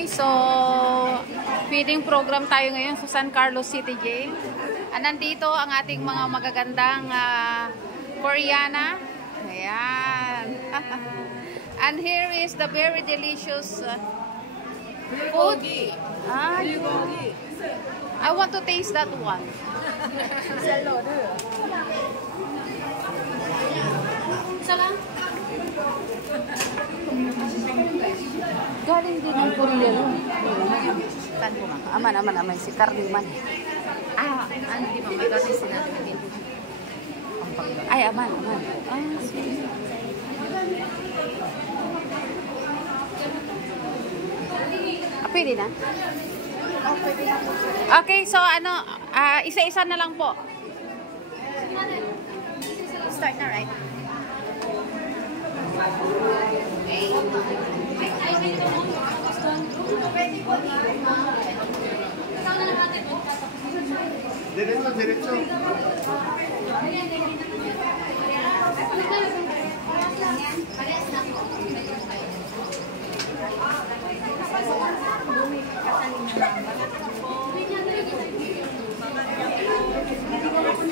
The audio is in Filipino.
Okay, so feeding program tayo ngayon sa San Carlos City Jail. Nandito ang ating mga magagandang Koreana. Ayan. And here is the very delicious food. I want to taste that one. Isa lang? Galing din ang Korea. Tan ko man. Aman. Si Carly man. Ano di ba? May kasi sinabi na dito. Ay, aman. Sige. Pwede na? Pwede na po. Okay, so isa-isa na lang po. Start na, right? Okay. Diretso. Bumi kasaling na lang ba?